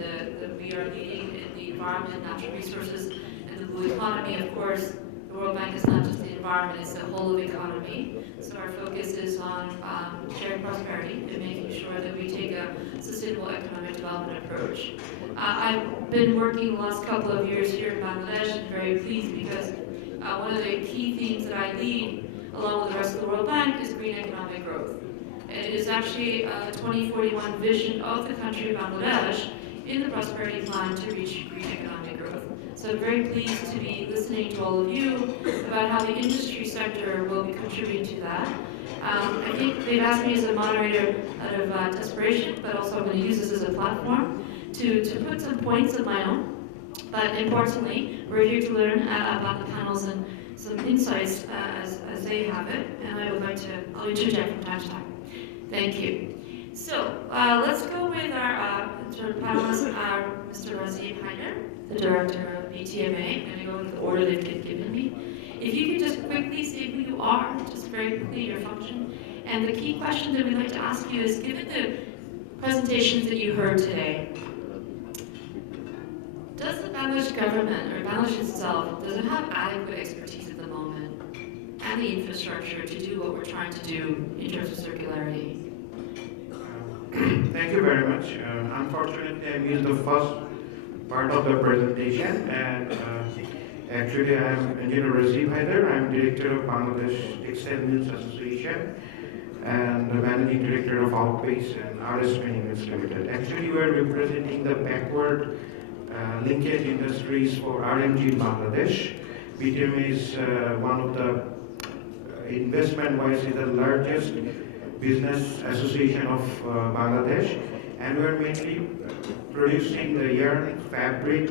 that we are leading in the environment, natural resources, and the blue economy. Of course, the World Bank is not just the environment, it's the whole of economy. So our focus is on shared prosperity and making sure that we take a sustainable economic development approach. I've been working the last couple of years here in Bangladesh and very pleased because one of the key themes that I lead along with the rest of the World Bank is green economic growth. And it is actually a 2041 vision of the country of Bangladesh in the Prosperity Plan to reach green economic growth. So I'm very pleased to be listening to all of you about how the industry sector will be contributing to that. I think they've asked me as a moderator out of desperation, but also I'm going to use this as a platform to put some points of my own. But importantly, we're here to learn about the panels and some insights as they have it. And I'll interject from time to time. Thank you. So let's go with our panelist, Mr. Razeeb Haider, the director of BTMA. I'm going to go in the order they've given me. If you could just quickly say who you are, just very quickly, your function. And the key question that we'd like to ask you is, given the presentations that you heard today, does the Bangladesh government, or Bangladesh itself, does it have adequate expertise at the moment and the infrastructure to do what we're trying to do in terms of circularity? Thank you very much. Unfortunately, I missed the first part of the presentation, and actually I am Engineer Razeeb Haider. I am Director of Bangladesh Textile Mills Association and the Managing Director of Outpace and RS Training Mills Limited. Actually, we are representing the backward linkage industries for RMG in Bangladesh. BTMA is one of the investment-wise is the largest business association of Bangladesh, and we are mainly producing the yarn, fabric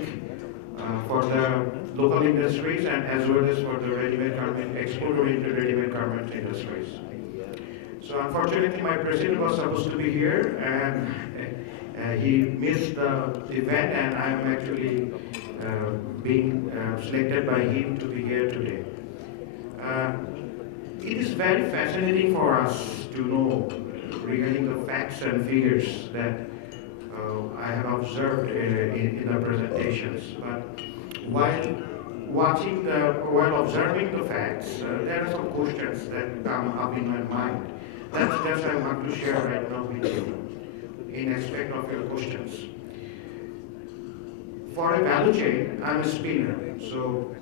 for the local industries and as well as for the ready-made garment, export-oriented ready-made garment industries. So unfortunately, my president was supposed to be here, and he missed the event, and I am actually being selected by him to be here today. It is very fascinating for us to know regarding the facts and figures that I have observed in the presentations. But while observing the facts, there are some questions that come up in my mind. That's just I want to share right now with you in aspect of your questions. For a value chain, I'm a spinner. So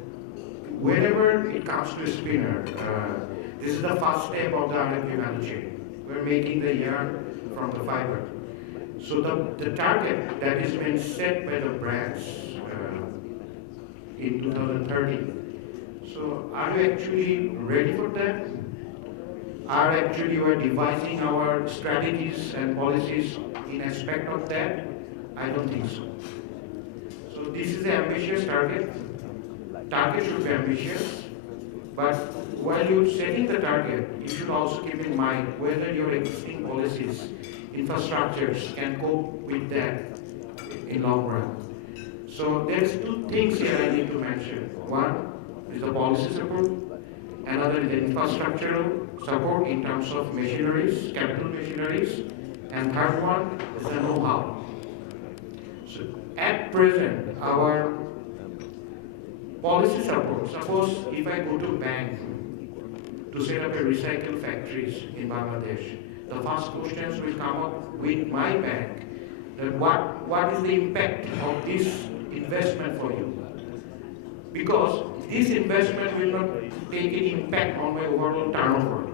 whenever it comes to a spinner, this is the first step of the RMG value chain. We're making the yarn from the fiber. So the target that is been set by the brands in 2030. So are you actually ready for that? Are actually we devising our strategies and policies in aspect of that? I don't think so. So this is an ambitious target. Target should be ambitious. But while you're setting the target, you should also keep in mind whether your existing policies, infrastructures can cope with that in long run. So there's two things here I need to mention. One is the policy support, another is the infrastructural support in terms of machineries, capital machineries, and third one is the know-how. So at present, our policy support, suppose if I go to a bank to set up a recycle factories in Bangladesh, the first questions will come up with my bank that what is the impact of this investment for you? Because this investment will not take any impact on my overall turnover.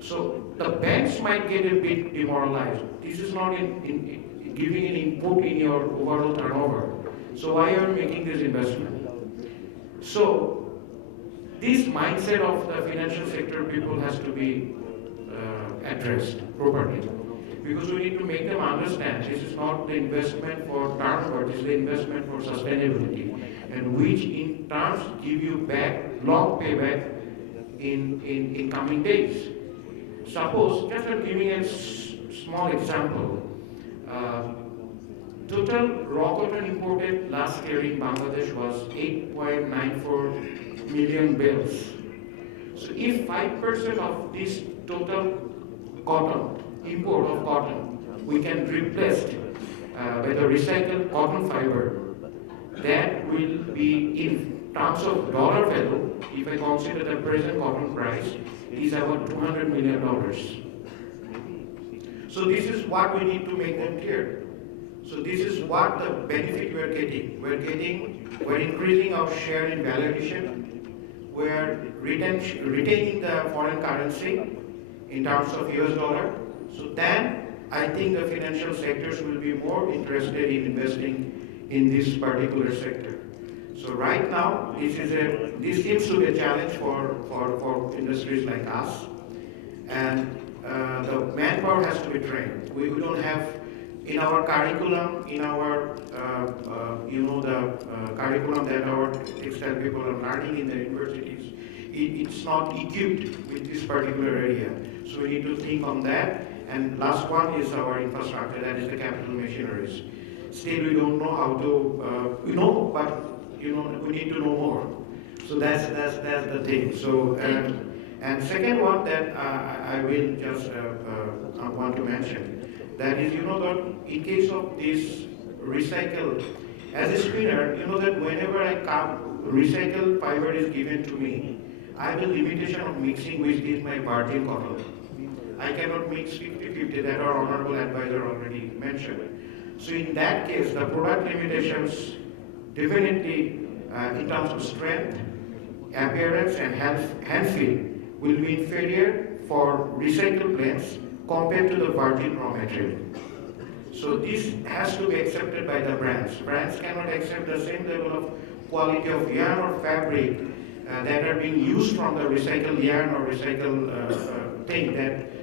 So the banks might get a bit demoralized. This is not giving an input in your overall turnover. So why are you making this investment? So this mindset of the financial sector people has to be addressed properly. Because we need to make them understand this is not the investment for turnover, this is the investment for sustainability, and which in turn give you back long payback in coming days. Suppose, just I'm giving a small example. Total raw cotton imported last year in Bangladesh was 8.94 million bales. So if 5% of this total cotton, import of cotton, we can replace by the recycled cotton fiber, that will be in terms of dollar value, if I consider the present cotton price, it is about $200 million. So this is what we need to make them clear. So this is what the benefit we are getting. We're increasing our share in value addition. We're retaining the foreign currency in terms of US dollar. So then I think the financial sectors will be more interested in investing in this particular sector. So right now, this seems to be a challenge for industries like us. And the manpower has to be trained. We don't have in our curriculum, the curriculum that our textile people are learning in the universities, it's not equipped with this particular area. So we need to think on that. And last one is our infrastructure, that is the capital machineries. Still, we don't know how to, we know, but we need to know more. So that's the thing. So and second one that I will just want to mention, that is, that in case of this recycle, as a spinner, that whenever recycled fiber is given to me, I have a limitation of mixing with this my virgin cotton. I cannot mix 50-50 that our honorable advisor already mentioned. So in that case, the product limitations definitely in terms of strength, appearance and hand feel will be inferior for recycled blends compared to the virgin raw material. So this has to be accepted by the brands. Brands cannot accept the same level of quality of yarn or fabric that are being used from the recycled yarn or recycled thing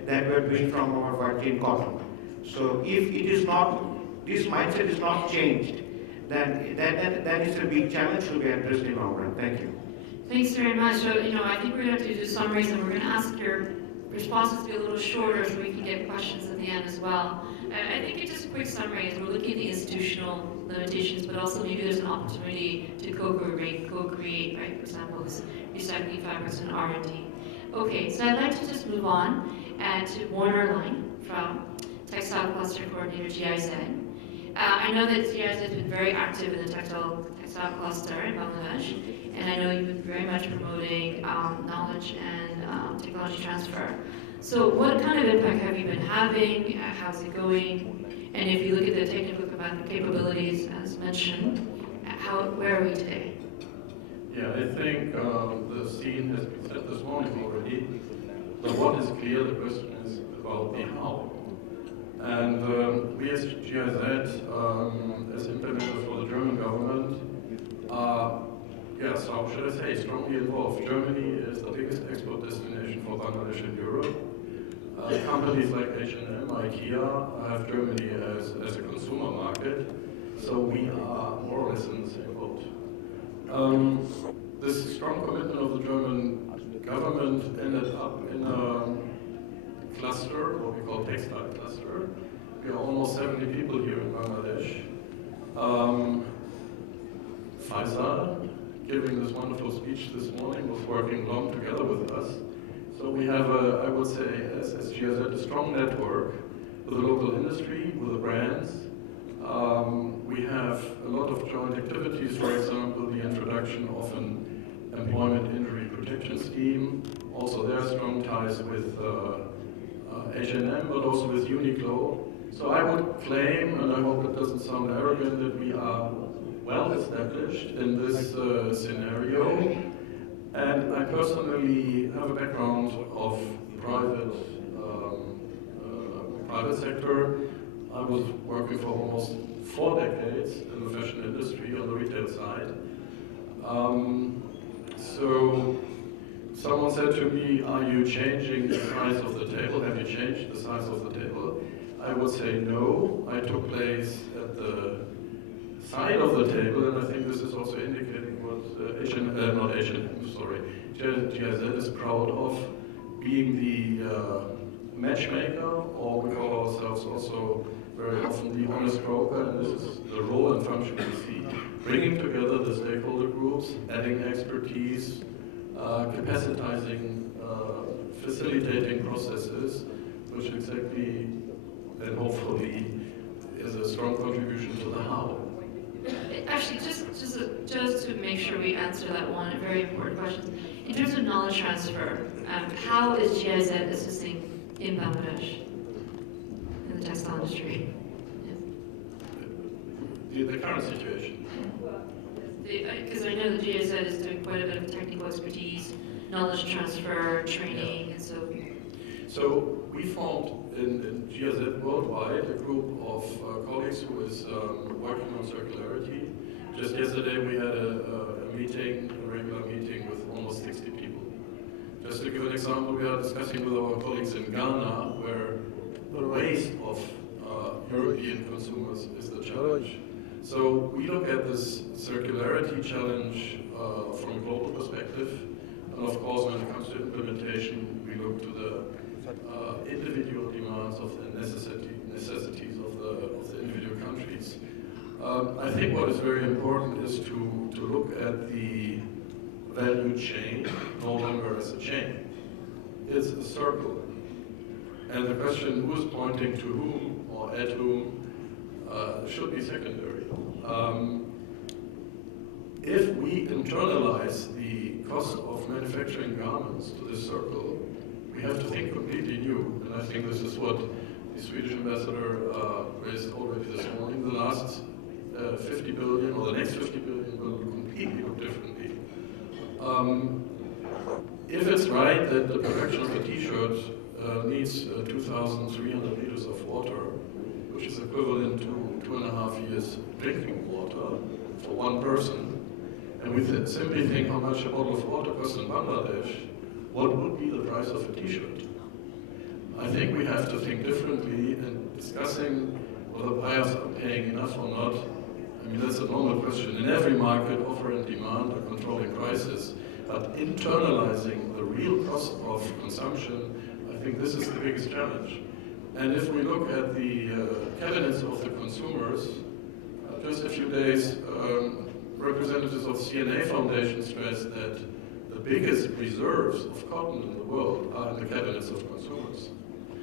that we're doing from our virgin cotton. So if it is not, this mindset is not changed, then that is a big challenge to be addressed in our brand. Thank you. Thanks very much. So, I think we're going to have to do summaries, and we're going to ask your responses to be a little shorter so we can get questions at the end as well. I think it's just a quick summary is we're looking at the institutional limitations, but also maybe there's an opportunity to co-create, right? For example, this recycling fabrics and R&D. Okay, so I'd like to just move on to Werner Lange from Textile-Cluster Coordinator GIZ. I know that GIZ has been very active in the Textile-Cluster in Bangladesh, and I know you've been very much promoting knowledge and technology transfer. So what kind of impact have you been having? How's it going? And if you look at the technical capabilities, as mentioned, where are we today? Yeah, I think the scene has been set this morning already. The what is clear, the question is about the how. And we as GIZ, as implementers for the German government, are, so should I say, strongly involved. Germany is the biggest export destination for Bangladesh in Europe. Companies like H&M, IKEA have Germany as a consumer market, so we are more or less in the same boat. This strong commitment of the German government ended up in a cluster, what we call Textile-Cluster. We are almost 70 people here in Bangladesh. Faisal, giving this wonderful speech this morning, was working long together with us. So we have, I would say, as GIZ, a strong network with the local industry, with the brands. We have a lot of joint activities, for example, the introduction of an employment injury protection scheme. Also there are strong ties with H&M, but also with Uniqlo. So I would claim, and I hope it doesn't sound arrogant, that we are well established in this scenario. And I personally have a background of private sector. I was working for almost 4 decades in the fashion industry on the retail side. So someone said to me, are you changing the size of the table? Have you changed the size of the table? I would say no. I took place at the side of the table, and I think this is also indicating what GIZ is proud of, being the matchmaker, or we call ourselves also very often the honest broker, and this is the role and function we see. Bringing together the stakeholder groups, adding expertise, capacitizing, facilitating processes, which exactly and hopefully is a strong strong contribution to the how. Actually, just to make sure we answer that one very important question. In terms of knowledge transfer, how is GIZ assisting in Bangladesh in the textile industry? The current situation. Because I know the GIZ is doing quite a bit of technical expertise, knowledge transfer, training, and so. So we formed in GIZ worldwide a group of colleagues who is working on circularity. Just yesterday we had a meeting, a regular meeting with almost 60 people. Just to give an example, we are discussing with our colleagues in Ghana where the waste of European consumers is the challenge. So we look at this circularity challenge from a global perspective. And of course, when it comes to implementation, we look to the individual demands of the necessities of the individual countries. I think what is very important is to look at the value chain no longer as a chain. It's a circle. And the question who's pointing to whom or at whom should be secondary. If we internalize the cost of manufacturing garments to this circle, we have to think completely new. And I think this is what the Swedish ambassador raised already this morning. The last 50 billion or the next 50 billion will completely look differently. If it's right that the production of a t-shirt needs 2,300 liters of water, which is equivalent to 2.5 years drinking water for one person, and we simply think how much a bottle of water costs in Bangladesh, what would be the price of a t-shirt? I think we have to think differently and discussing whether buyers are paying enough or not. I mean, that's a normal question. In every market, offer and demand are controlling prices, but internalizing the real cost of consumption, I think this is the biggest challenge. And if we look at the cabinets of the consumers, just a few days, representatives of CNA Foundation stressed that the biggest reserves of cotton in the world are in the cabinets of consumers.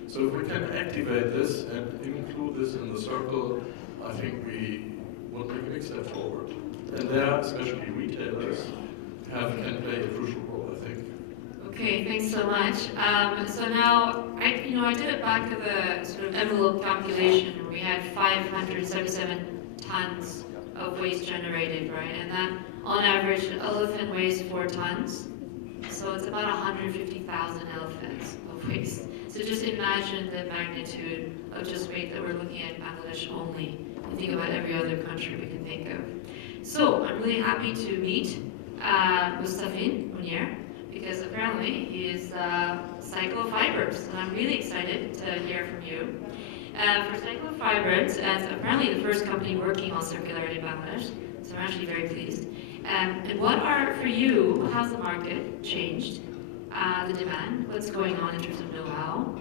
So if we can activate this and include this in the circle, I think we will make a big step forward. And there, especially retailers, can play a crucial role, I think. Okay, thanks so much. So now, I did a back of the sort of envelope calculation where we had 577 tons of waste generated, right? And that, on average, an elephant weighs 4 tons. So it's about 150,000 elephants of waste. So just imagine the magnitude of just weight that we're looking at in Bangladesh only. And think about every other country we can think of. So I'm really happy to meet Mustafain, Munir, because apparently he is Fibres, and I'm really excited to hear from you. For Fibres, it's apparently the first company working on circularity in Bangladesh, so I'm actually very pleased. And what are, for you, how's the market changed? The demand, what's going on in terms of know-how?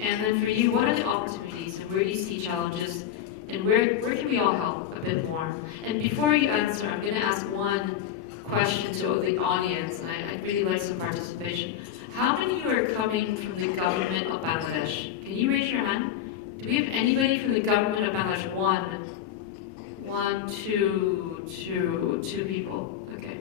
And then for you, what are the opportunities and where do you see challenges? And where can we all help a bit more? And before you answer, I'm going to ask one question to the audience, and I'd really like some participation. How many of you are coming from the government of Bangladesh? Can you raise your hand? Do we have anybody from the government of Bangladesh? Two people. Okay.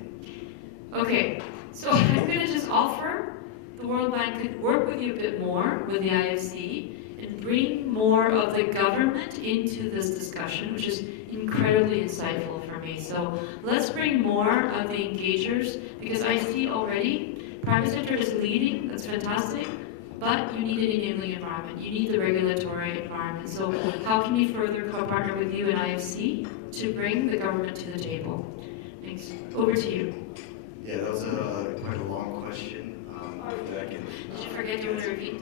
Okay. So I'm going to just offer the World Bank could work with you a bit more with the IFC and bring more of the government into this discussion, which is incredibly insightful for me. So let's bring more of the engagers, because I see already private sector is leading, that's fantastic, but you need an enabling environment. You need the regulatory environment. So how can we further co-partner with you and IFC to bring the government to the table? Thanks. Over to you. Yeah, that was quite a long question. That I can, Did you forget you want to repeat?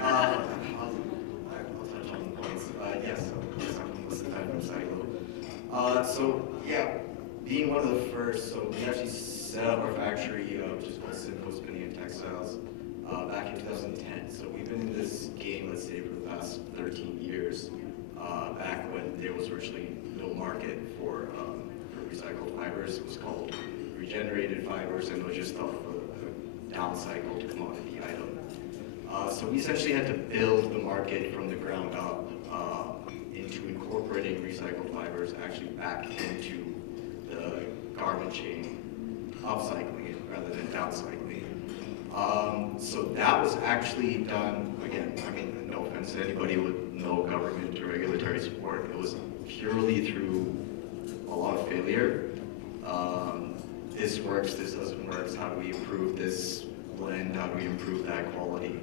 I'll touch on the points. Yes, so I'm Mustafain from Cyclo. So yeah, being one of the first, so we actually set up our factory, which is called Simco Spinning and Textiles, back in 2010. So we've been in this game, let's say, for the past 13 years, back when there was virtually no market for recycled fibers. It was called regenerated fibers, and it was just a downcycled commodity item. So we essentially had to build the market from the ground up into incorporating incorporating recycled fibers actually back into the garment chain, upcycling it rather than downcycling it. So that was actually done, again, I mean, no offense to anybody with no government or regulatory support, it was purely through a lot of failure. This works, this doesn't work, how do we improve this blend, how do we improve that quality,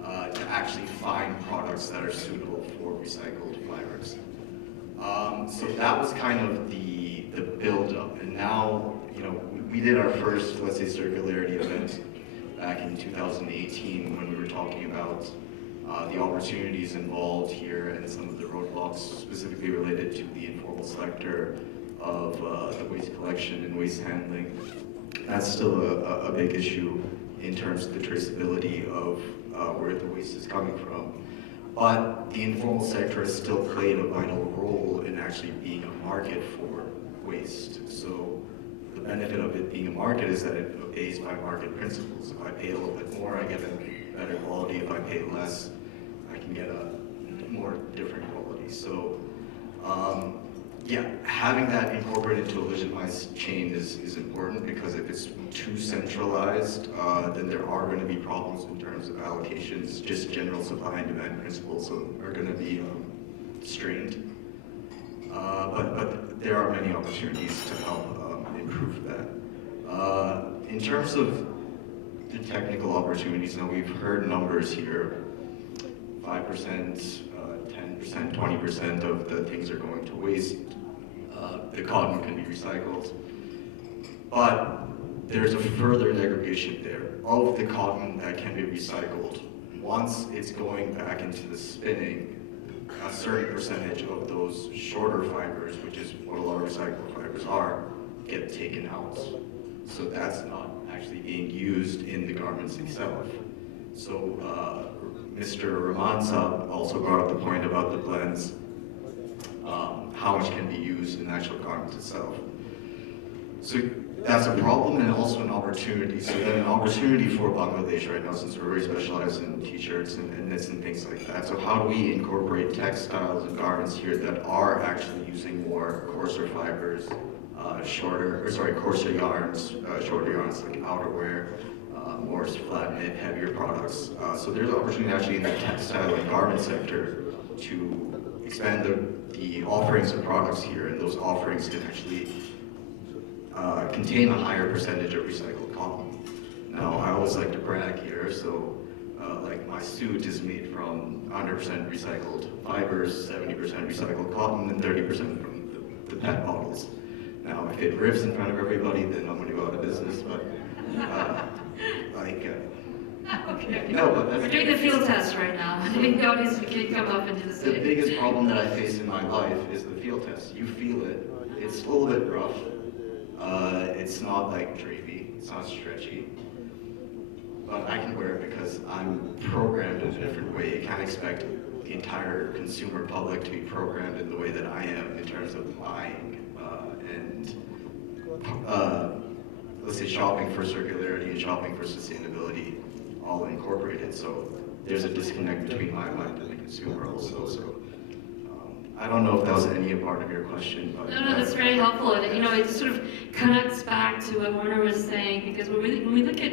to actually find products that are suitable for recycled fibers. So that was kind of the build-up, and now, you know, we did our first, let's say, circularity event back in 2018 when we were talking about the opportunities involved here and some of the roadblocks specifically related to the informal sector of the waste collection and waste handling. That's still a big issue in terms of the traceability of where the waste is coming from. But the informal sector has still played a vital role in actually being a market for waste. So the benefit of it being a market is that it obeys by market principles. If I pay a little bit more, I get a better quality. If I pay less, I can get a more different quality. So yeah, having that incorporated into a legitimized chain is important, because if it's too centralized, then there are going to be problems in terms of allocations. Just general supply and demand principles are going to be strained. But there are many opportunities to help improve that. In terms of the technical opportunities, now we've heard numbers here, 5%, 10%, 20% of the things are going to waste. The cotton can be recycled. But there's a further degradation there. Of the cotton that can be recycled, once it's going back into the spinning, a certain percentage of those shorter fibers, which is what a lot of recycled fibers are, get taken out. So that's not actually being used in the garments itself. So Mr. Raman also brought up the point about the blends, how much can be used in the actual garment itself. So that's a problem and also an opportunity. So then an opportunity for Bangladesh right now, since we're very specialized in t-shirts and knits and things like that. So how do we incorporate textiles and garments here that are actually using more coarser fibers, coarser yarns, shorter yarns like outerwear, more flat knit, heavier products. So there's an opportunity actually in the textile and garment sector to expand the offerings of products here, and those offerings can actually contain a higher percentage of recycled cotton. Now, I always like to brag here, so like my suit is made from 100% recycled fibers, 70% recycled cotton, and 30% from the PET bottles. Now, if it rips in front of everybody, then I'm going to go out of business, but Okay. No, but that's... We're doing the field test right now. I think the audience can come up into the The stage. biggest problem that I face in my life is the field test. You feel it. It's a little bit rough. It's not like drapey. It's not stretchy. But I can wear it because I'm programmed in a different way. You can't expect the entire consumer public to be programmed in the way that I am in terms of buying and let's say shopping for circularity and shopping for sustainability all incorporated. So there's a disconnect between my mind and the consumer also. So I don't know if that was any part of your question, but No, that's very helpful. And you know, it sort of connects back to what Werner was saying, because when we look at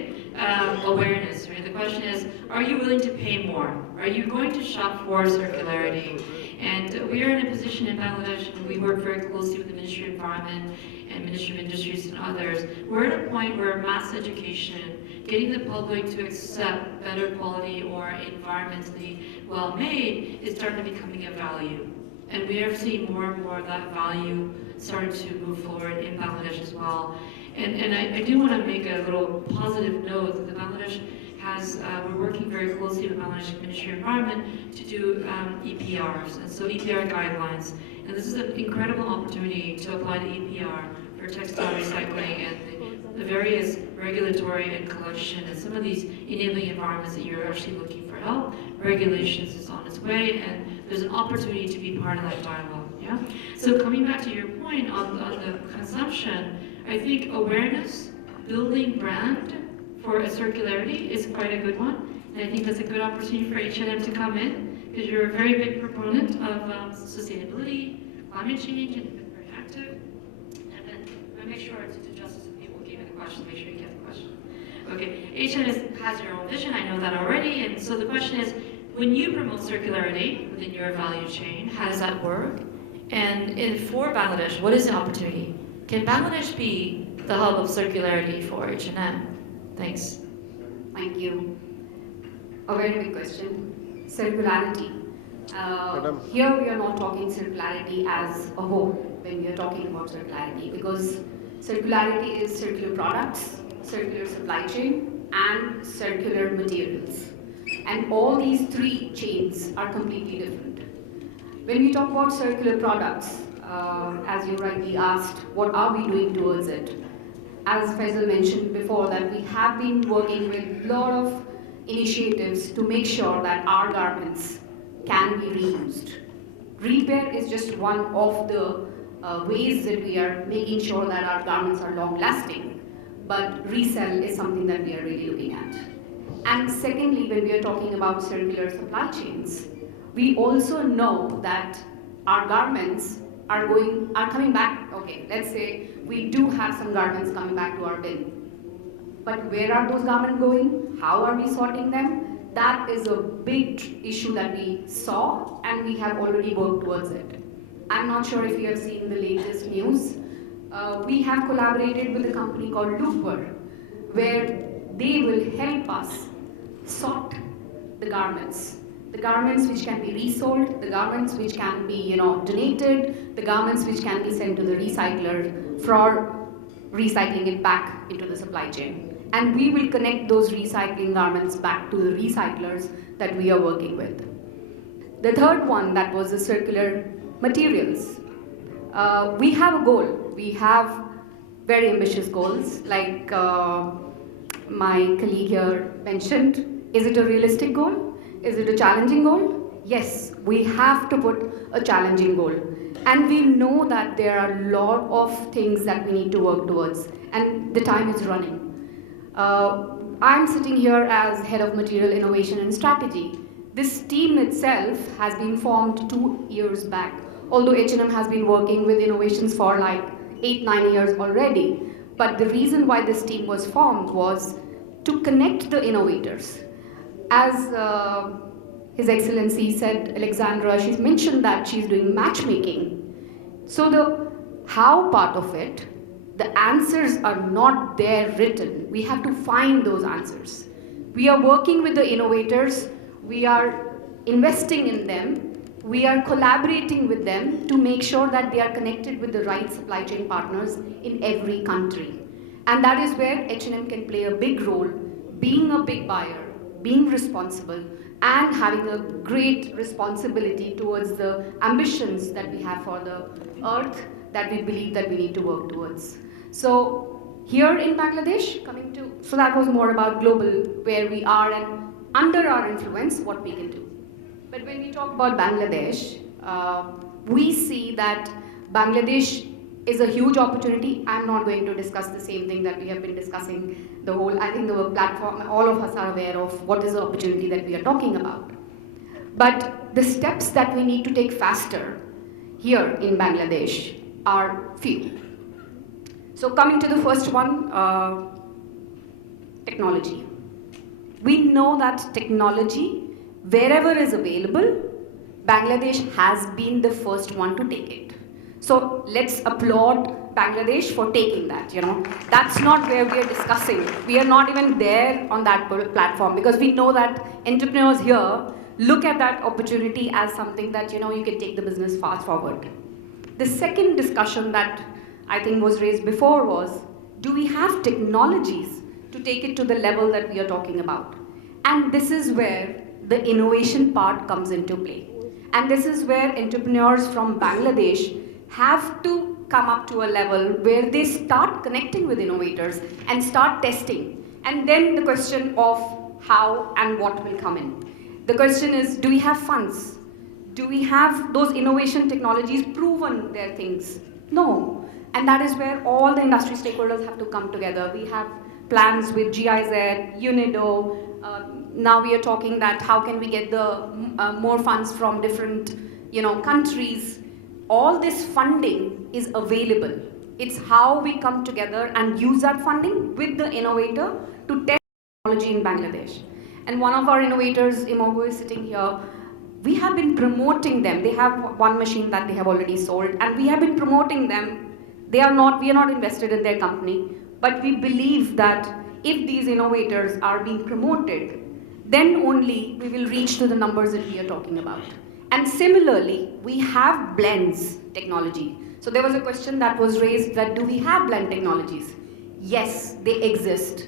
awareness, right? The question is, are you willing to pay more? Are you going to shop for circularity? And we are in a position in Bangladesh, and we work very closely with the Ministry of Environment and Ministry of Industries and others. We're at a point where mass education, getting the public to accept better quality or environmentally well-made, is starting to becoming a value. And we are seeing more and more of that value starting to move forward in Bangladesh as well. And I do want to make a little positive note that the Bangladesh has, we're working very closely with Bangladesh Ministry of Environment to do EPRs, and so EPR guidelines. And this is an incredible opportunity to apply the EPR for textile recycling and the various regulatory and collection and some of these enabling environments that you're actually looking for help. Regulations is on its way, and there's an opportunity to be part of that dialogue. Yeah. So coming back to your point on the consumption, I think awareness, building brand for a circularity is quite a good one, and I think that's a good opportunity for H&M to come in, because you're a very big proponent of sustainability, climate change and been very active. And then I make sure to do justice to people who gave me the question, make sure you get the question. Okay, H&M has your own vision, I know that already, and so the question is, when you promote circularity within your value chain, how does that work? And for Bangladesh, what is the opportunity? Can Bangladesh be the hub of circularity for H&M? Thanks. Thank you. A very big question. Circularity. Here we are not talking circularity as a whole when we are talking about circularity, because circularity is circular products, circular supply chain, and circular materials. And all these three chains are completely different. When we talk about circular products, as you rightly asked, what are we doing towards it? As Faisal mentioned before, that we have been working with a lot of initiatives to make sure that our garments can be reused. Repair is just one of the ways that we are making sure that our garments are long lasting, but resell is something that we are really looking at. And secondly, when we are talking about circular supply chains, we also know that our garments are coming back. Okay, let's say we do have some garments coming back to our bin. But where are those garments going? How are we sorting them? That is a big issue that we saw, and we have already worked towards it. I'm not sure if you have seen the latest news. We have collaborated with a company called Looper, where they will help us sort the garments which can be resold, the garments which can be donated, the garments which can be sent to the recycler for recycling it back into the supply chain. And we will connect those recycling garments back to the recyclers that we are working with. The third one, that was the circular materials. We have a goal. We have very ambitious goals, like my colleague here mentioned. Is it a realistic goal? Is it a challenging goal? Yes, we have to put a challenging goal. And we know that there are a lot of things that we need to work towards, and the time is running. I'm sitting here as Head of Material Innovation and Strategy. This team itself has been formed 2 years back, although H&M has been working with innovations for like 8-9 years already. But the reason why this team was formed was to connect the innovators. As His Excellency said, Alexandra, she's mentioned that she's doing matchmaking. So the how part of it, the answers are not there written. We have to find those answers. We are working with the innovators, we are investing in them, we are collaborating with them to make sure that they are connected with the right supply chain partners in every country. And that is where H&M can play a big role, being a big buyer, being responsible, and having a great responsibility towards the ambitions that we have for the earth that we believe that we need to work towards. So here in Bangladesh, so that was more about global, where we are and under our influence, what we can do. But when we talk about Bangladesh, we see that Bangladesh is a huge opportunity. I'm not going to discuss the same thing that we have been discussing the whole, I think the platform, all of us are aware of what is the opportunity that we are talking about. But the steps that we need to take faster here in Bangladesh are few. So coming to the first one, technology. We know that technology, wherever is available, Bangladesh has been the first one to take it. So let's applaud Bangladesh for taking that, That's not where we are discussing. We are not even there on that platform, because we know that entrepreneurs here look at that opportunity as something that, you can take the business fast forward. The second discussion that I think was raised before was, do we have technologies to take it to the level that we are talking about? And this is where the innovation part comes into play. And this is where entrepreneurs from Bangladesh have to come up to a level where they start connecting with innovators and start testing. And then the question of how and what will come in. The question is, do we have funds? Do we have those innovation technologies proven their things? No. And that is where all the industry stakeholders have to come together. We have plans with GIZ, UNIDO. Now we are talking that how can we get the more funds from different countries. all this funding is available. It's how we come together and use that funding with the innovator to test technology in Bangladesh. And one of our innovators, Imogo, is sitting here. We have been promoting them. They have one machine that they have already sold, and we have been promoting them. We are not invested in their company, but we believe that if these innovators are being promoted, then only we will reach to the numbers that we are talking about. And similarly, we have blends technology. So there was a question that was raised that do we have blend technologies? Yes, they exist.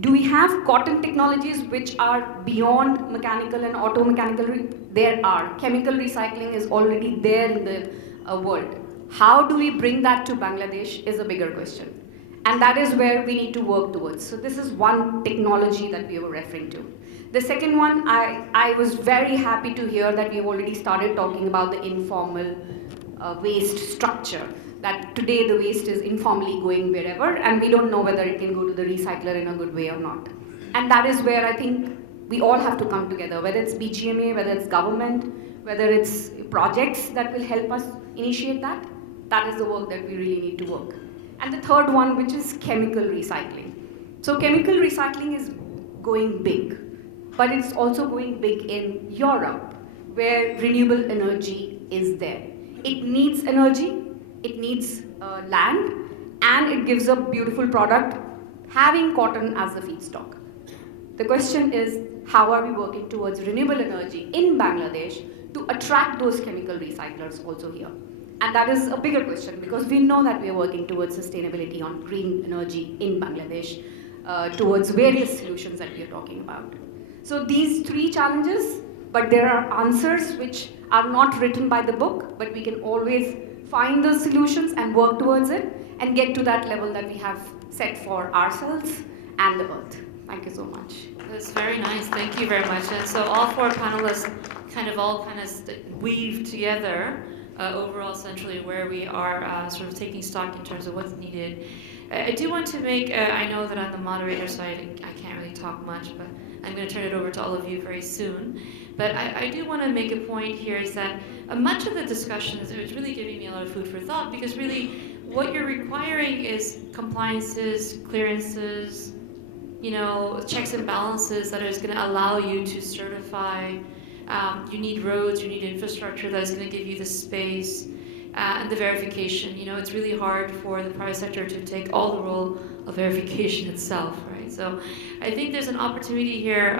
Do we have cotton technologies which are beyond mechanical and auto-mechanical? There are. Chemical recycling is already there in the world. How do we bring that to Bangladesh is a bigger question. And that is where we need to work towards. So this is one technology that we were referring to. The second one, I was very happy to hear that we've already started talking about the informal waste structure. That today the waste is informally going wherever, and we don't know whether it can go to the recycler in a good way or not. And that is where I think we all have to come together, whether it's BTMA, whether it's government, whether it's projects that will help us initiate that. That is the work that we really need to work. And the third one, which is chemical recycling. So chemical recycling is going big, but it's also going big in Europe, where renewable energy is there. It needs energy, it needs land, and it gives a beautiful product, having cotton as the feedstock. The question is, how are we working towards renewable energy in Bangladesh to attract those chemical recyclers also here? And that is a bigger question, because we know that we are working towards sustainability on green energy in Bangladesh, towards various solutions that we are talking about. So these three challenges, but there are answers which are not written by the book, but we can always find those solutions and work towards it and get to that level that we have set for ourselves and the earth. Thank you so much. That's very nice. Thank you very much. And so all four panelists kind of weave together overall centrally where we are sort of taking stock in terms of what's needed. I do want to make, I know that on the moderator side, I can't really talk much, but I'm going to turn it over to all of you very soon. But I do want to make a point here is that much of the discussions, it was really giving me a lot of food for thought, because really what you're requiring is compliances, clearances, checks and balances that is going to allow you to certify. You need roads, you need infrastructure that is going to give you the space and the verification. It's really hard for the private sector to take all the role of verification itself, right? So I think there's an opportunity here.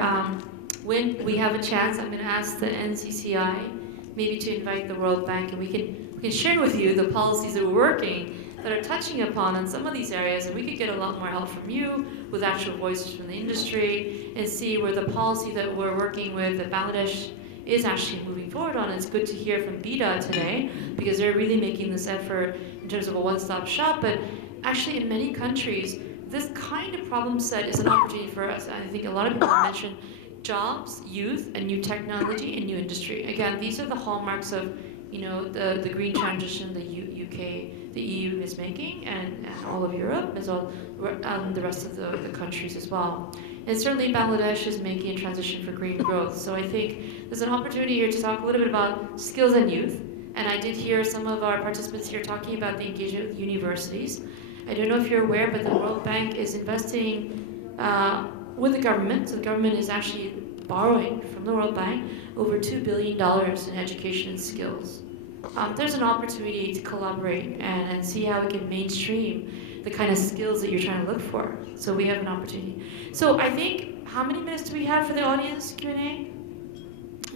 When we have a chance, I'm going to ask the NCCI maybe to invite the World Bank, and we can share with you the policies that we're working that are touching upon on some of these areas, and we could get a lot more help from you with actual voices from the industry and see where the policy that we're working with that Bangladesh is actually moving forward on. It's good to hear from BIDA today, because they're really making this effort in terms of a one-stop shop, but actually in many countries, this kind of problem set is an opportunity for us. I think a lot of people have mentioned jobs, youth, and new technology and new industry. Again, these are the hallmarks of the green transition the UK, the EU is making, and all of Europe, as well the rest of the countries as well. And certainly Bangladesh is making a transition for green growth. So I think there's an opportunity here to talk a little bit about skills and youth. And I did hear some of our participants here talking about the engagement with universities. I don't know if you're aware, but the World Bank is investing with the government. So the government is actually borrowing from the World Bank over $2 billion in education and skills. There's an opportunity to collaborate and see how we can mainstream the kind of skills that you're trying to look for. So we have an opportunity. So I think, how many minutes do we have for the audience Q&A?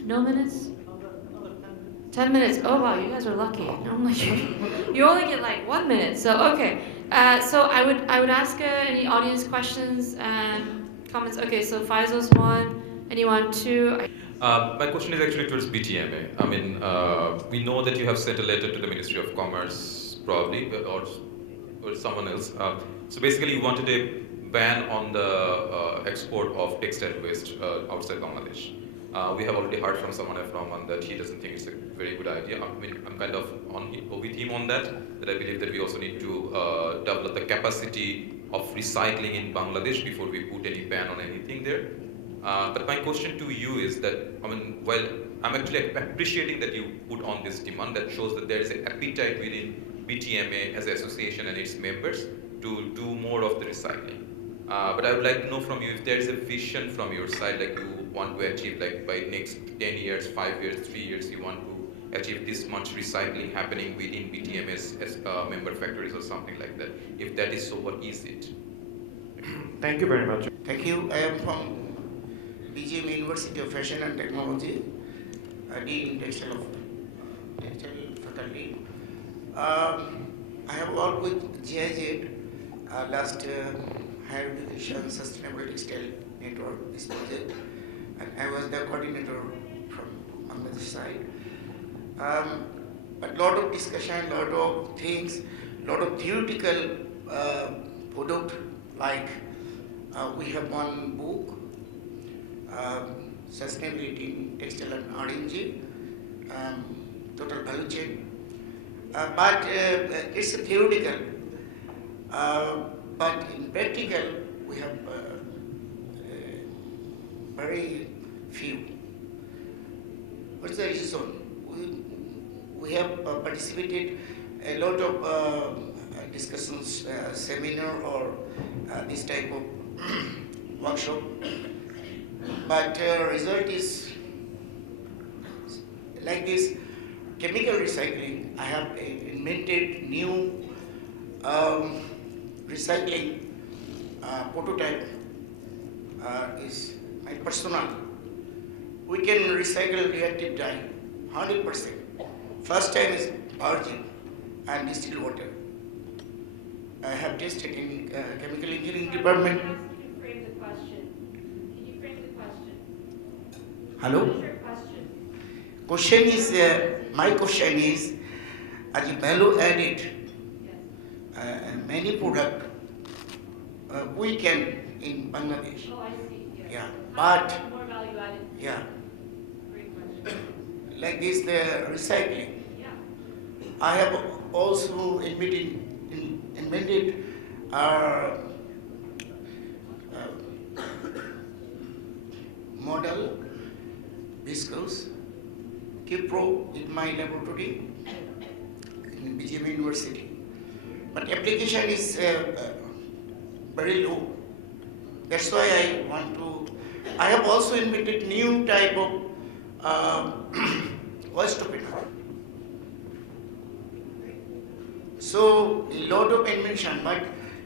No minutes? 10 minutes. Oh wow, you guys are lucky. Normally you only get like 1 minute. So okay. So I would ask any audience questions and comments. Okay, so Faisal's one. Anyone two? My question is actually towards BTMA. I mean, we know that you have sent a letter to the Ministry of Commerce, probably, or someone else. So basically, you wanted a ban on the export of textile waste outside Bangladesh. We have already heard from someone from that he doesn't think it's a very good idea. I mean, I'm kind of with him on that I believe that we also need to develop the capacity of recycling in Bangladesh before we put any ban on anything there. But my question to you is that, I mean, while I'm actually appreciating that you put on this demand that shows that there is an appetite within BTMA as an association and its members to do more of the recycling. But I would like to know from you if there is a vision from your side, like you want to achieve, like by next 10 years, 5 years, 3 years, you want to achieve this much recycling happening within BTMA's as member factories or something like that. If that is so, what is it? Thank you very much. Thank you. I am from BTMA University of Fashion and Technology, Dean Textile faculty. I have worked with GIZ last Higher Education Sustainable Textile Network, this project, and I was the coordinator from Bangladesh side. A lot of discussion, lot of things, lot of theoretical product, like we have one book, Sustainability in Textile and RMG, total value chain. But it's a theoretical. But in practical, we have very few. What's the reason? We have participated a lot of discussions, seminar or this type of workshop. But result is like this. Chemical recycling. I have invented new recycling prototype. Is my personal. We can recycle reactive dye 100%. First time is virgin and distilled water. I have tested in chemical engineering department. Can you frame the question? Can you frame the question? Hello? What is your question? Question is, my question is, as a value added, many product we can in Bangladesh. Oh, I see. Yes. Yeah, How but much more value added? yeah, Great question. like this the recycling. Yeah. I have also invented model viscose Kipro in my laboratory in BTMA University. But application is very low. That's why I want to. I have also invented new type of waste opener. So a lot of invention, but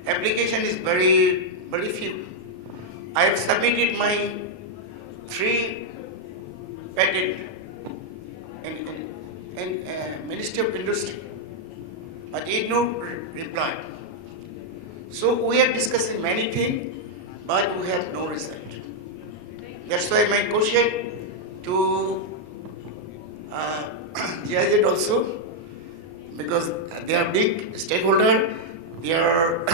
application is very few. I have submitted my 3 patent in Ministry of Industry, but it no reply. So we are discussing many things, but we have no result. That's why my question to GIZ also, because they are big stakeholder, they are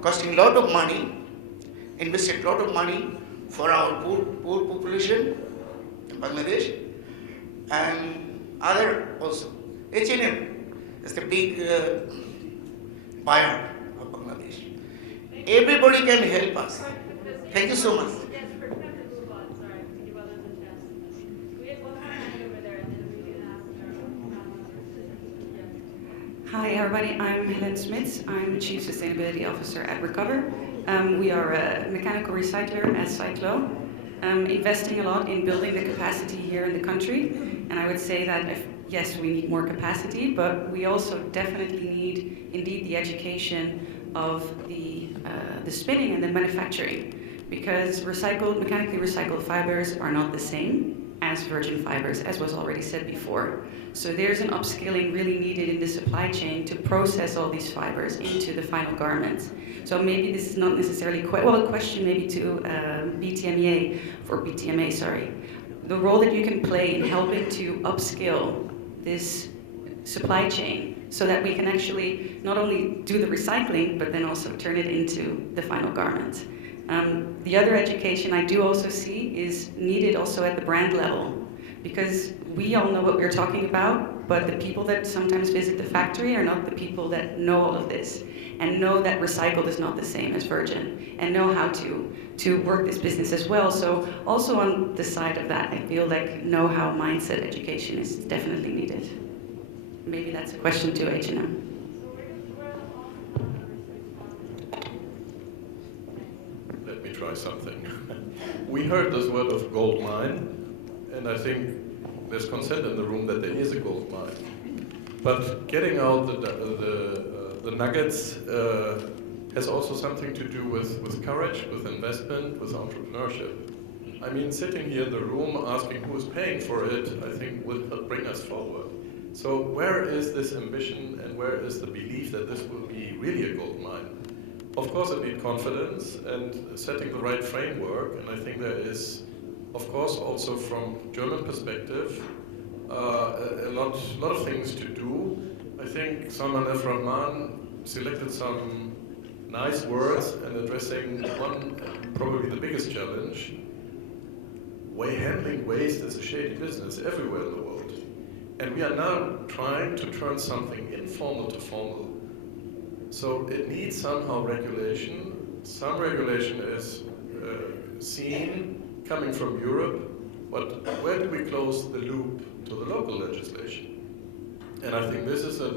costing a lot of money, invested a lot of money for our poor population in Bangladesh, and other also. H&M is the big buyer of Bangladesh. Everybody can help us. Thank you so much. Yes, we're going to move on. Sorry, to give others a chance. We have one more hand over there, and then we can ask our. Hi everybody, I'm Helen Smits. I'm the Chief Sustainability Officer at Recover. We are a mechanical recycler at Cyclo, investing a lot in building the capacity here in the country. And I would say that yes, we need more capacity, but we also definitely need indeed the education of the spinning and the manufacturing, because mechanically recycled fibers are not the same as virgin fibers, as was already said before. So there's an upskilling really needed in the supply chain to process all these fibers into the final garments. So maybe this is not necessarily a question maybe to BTMA, sorry. The role that you can play in helping to upskill this supply chain so that we can actually not only do the recycling, but then also turn it into the final garment. The other education I do also see is needed also at the brand level. because we all know what we're talking about, but the people that sometimes visit the factory are not the people that know all of this and know that recycled is not the same as virgin and know how to work this business as well. So also on the side of that, I feel like know-how mindset education is definitely needed. Maybe that's a question to H&M. Let me try something. We heard this word of gold mine, and I think there's consent in the room that there is a gold mine. But getting out the nuggets has also something to do with courage, with investment, with entrepreneurship. I mean, sitting here in the room asking who's paying for it, I think will bring us forward. So where is this ambition and where is the belief that this will be really a gold mine? Of course, it needs confidence and setting the right framework, and I think there is, of course, also from German perspective, a lot of things to do. I think Salman F-Rahman selected some nice words and addressing one, probably the biggest challenge. Handling waste is a shady business everywhere in the world. And we are now trying to turn something informal to formal. So it needs somehow regulation. Some regulation is seen coming from Europe, but where do we close the loop to the local legislation? And I think this is a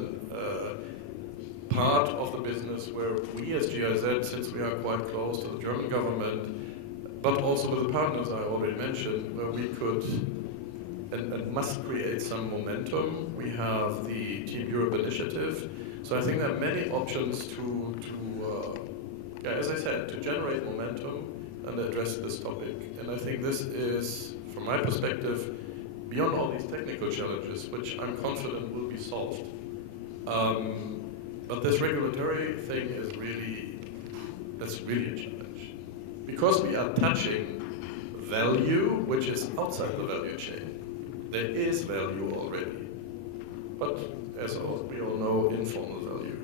part of the business where we as GIZ, since we are quite close to the German government, but also with the partners I already mentioned, where we could and must create some momentum. We have the Team Europe initiative. So I think there are many options to as I said, to generate momentum and address this topic. And I think this is, from my perspective, beyond all these technical challenges, which I'm confident will be solved. But this regulatory thing is that's really a challenge. Because we are touching value, which is outside the value chain. There is value already. But as we all know, informal value.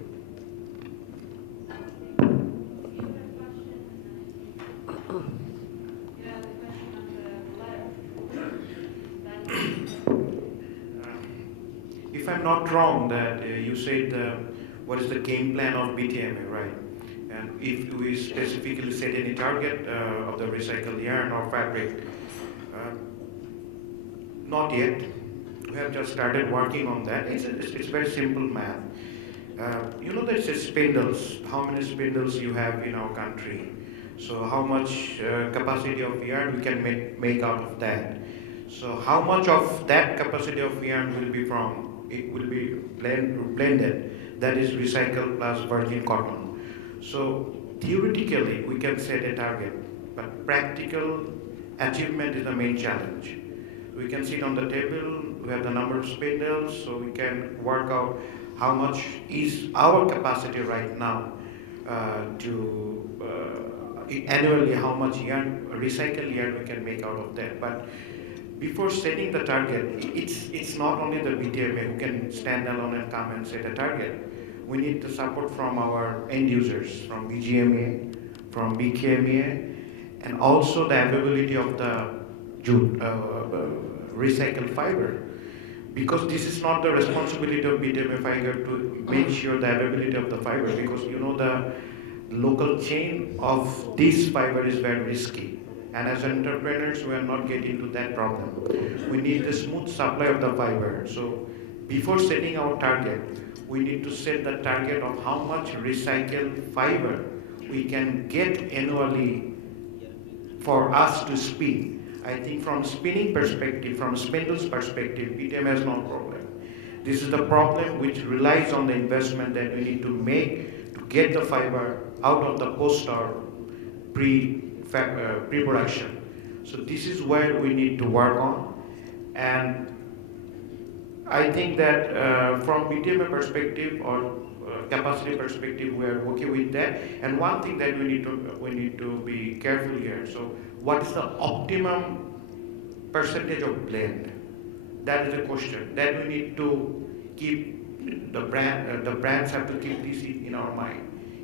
If I'm not wrong, that you said what is the game plan of BTMA, right? And if we specifically set any target of the recycled yarn or fabric, not yet. We have just started working on that. It's very simple math. You know that it's spindles, how many spindles you have in our country. So how much capacity of yarn we can make out of that. So how much of that capacity of yarn will be blended, that is recycled plus virgin cotton. So theoretically we can set a target, but practical achievement is the main challenge. We can sit on the table, we have the number of spindles, so we can work out how much is our capacity right now annually, how much yarn, recycled yarn we can make out of that. But before setting the target, it's not only the BTMA who can stand alone and come and set a target. We need the support from our end users, from BGMA, from BKMA, and also the availability of the recycled fiber. Because this is not the responsibility of BTMA fiber to make sure the availability of the fiber, because you know the local chain of this fiber is very risky. And as entrepreneurs, we are not getting to that problem. We need the smooth supply of the fiber. So before setting our target, we need to set the target of how much recycled fiber we can get annually for us to spin. I think from spinning perspective, from spindles perspective, BTM has no problem. This is the problem which relies on the investment that we need to make to get the fiber out of the post or pre-production. So this is where we need to work on. And I think that from BTMA perspective or capacity perspective, we are okay with that. And one thing that we need to be careful here. So what is the optimum percentage of blend? That is a question that we need to keep the brands have to keep this in our mind.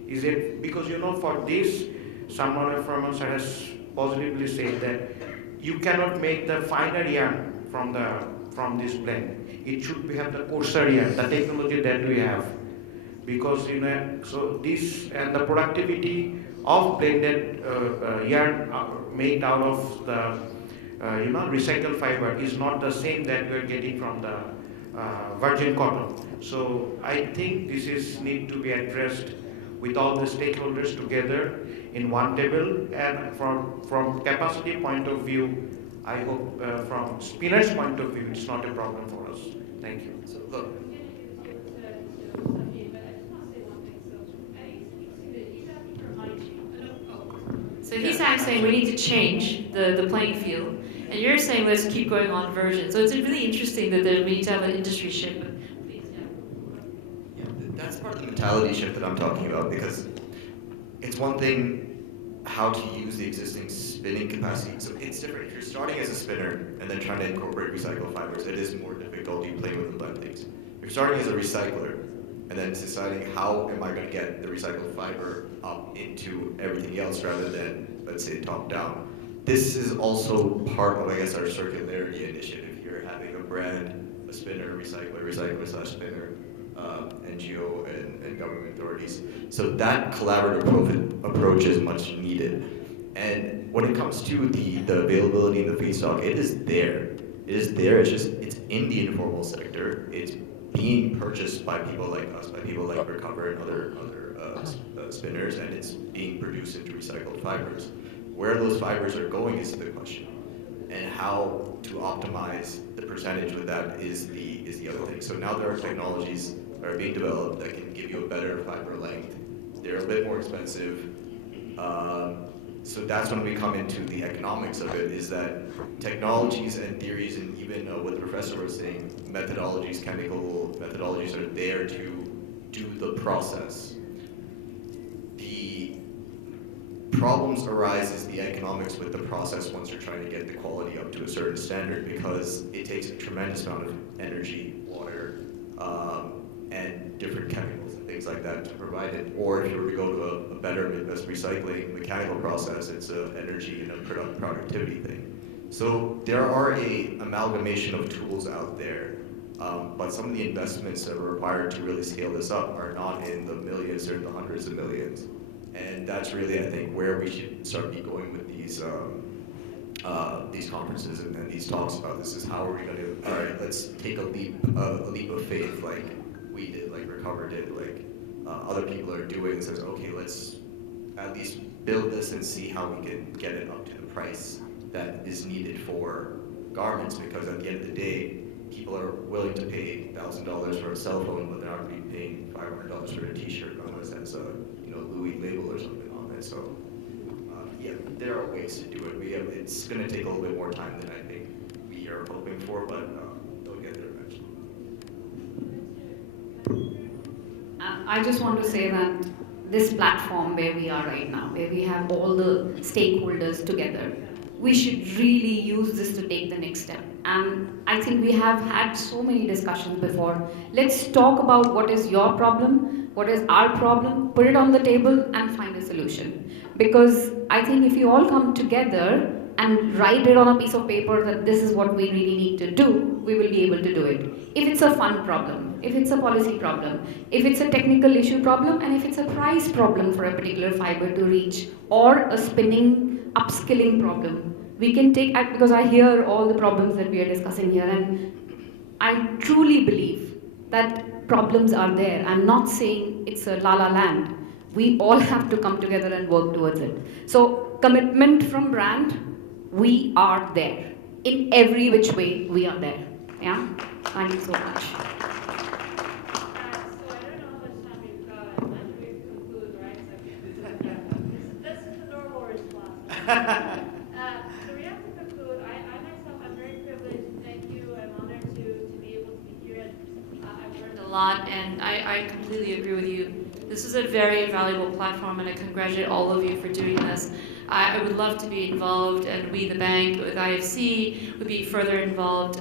Is it because for this, someone from us has positively said that you cannot make the finer yarn from this blend. It should have the Corsaria, the technology that we have, because so this and the productivity of blended yarn made out of the recycled fiber is not the same that we are getting from the virgin cotton. So I think this is need to be addressed with all the stakeholders together in one table, and from capacity point of view, I hope from spinners point of view, it's not a problem for us. Thank you. So look. So he's actually saying we need to change the playing field, and you're saying let's keep going on version. So it's really interesting that we need to have an industry shift. Yeah, that's part of the mentality shift that I'm talking about, because it's one thing how to use the existing spinning capacity. So it's different. If you're starting as a spinner and then trying to incorporate recycled fibers, it is more difficult. You play with the blend things. If you're starting as a recycler and then deciding how am I going to get the recycled fiber up into everything else rather than, let's say, top down. This is also part of, I guess, our circularity initiative here, having a brand, a spinner, recycler/spinner, NGO and government authorities. So that collaborative approach is much needed. And when it comes to the availability in the feedstock, it is there. It is there, it's in the informal sector. It's being purchased by people like us, by people like Recover and other spinners, and it's being produced into recycled fibers. Where those fibers are going is the question. And how to optimize the percentage with that is the other thing. So now there are technologies that are being developed that can give you a better fiber length. They're a bit more expensive. So that's when we come into the economics of it, is that technologies and theories, and even what the professor was saying, methodologies, chemical methodologies are there to do the process. The problems arise is the economics with the process once you're trying to get the quality up to a certain standard, because it takes a tremendous amount of energy, water, and different chemicals and things like that to provide it. Or if you were to go to a better recycling mechanical process, it's an energy and a productivity thing. So there are a amalgamation of tools out there, but some of the investments that are required to really scale this up are not in the millions or in the hundreds of millions. And that's really, I think, where we should start going with these conferences and these talks about this. Is how are we going to, all right, let's take a leap of faith, like we did, like Recover did, like other people are doing. Says, okay, let's at least build this and see how we can get it up to the price that is needed for garments. Because at the end of the day, people are willing to pay $1,000 for a cell phone, but they're not going to be paying $500 for a T-shirt unless that's a Louis label or something on it. So yeah, there are ways to do it. It's going to take a little bit more time than I think we are hoping for, but they'll get there eventually. I just want to say that this platform where we are right now, where we have all the stakeholders together, we should really use this to take the next step. And I think we have had so many discussions before. Let's talk about what is your problem, what is our problem, put it on the table and find a solution. Because I think if you all come together and write it on a piece of paper that this is what we really need to do, we will be able to do it. If it's a fund problem, if it's a policy problem, if it's a technical issue problem, and if it's a price problem for a particular fiber to reach, or a spinning upskilling problem, we can take, because I hear all the problems that we are discussing here, and I truly believe that problems are there. I'm not saying it's a la-la land. We all have to come together and work towards it. So commitment from brand, we are there. In every which way, we are there. Yeah? Thank you so much. So I don't know how much time we've got. I'm going to conclude, right? This is the normal response. So we have to conclude. I myself, I'm very privileged. Thank you. I'm honored to be able to be here. And I've learned A lot, and I completely agree with you. This is a very valuable platform, and I congratulate all of you for doing this. I would love to be involved, and we, the bank, with IFC, would be further involved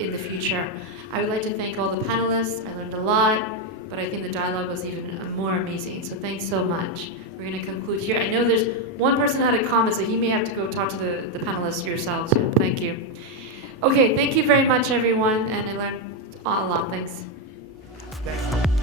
in the future. I would like to thank all the panelists. I learned a lot, but I think the dialogue was even more amazing, so thanks so much. We're going to conclude here. I know there's one person had a comment, so he may have to go talk to the panelists yourselves. Thank you. Okay, thank you very much, everyone, and I learned a lot. Thanks. Thank you.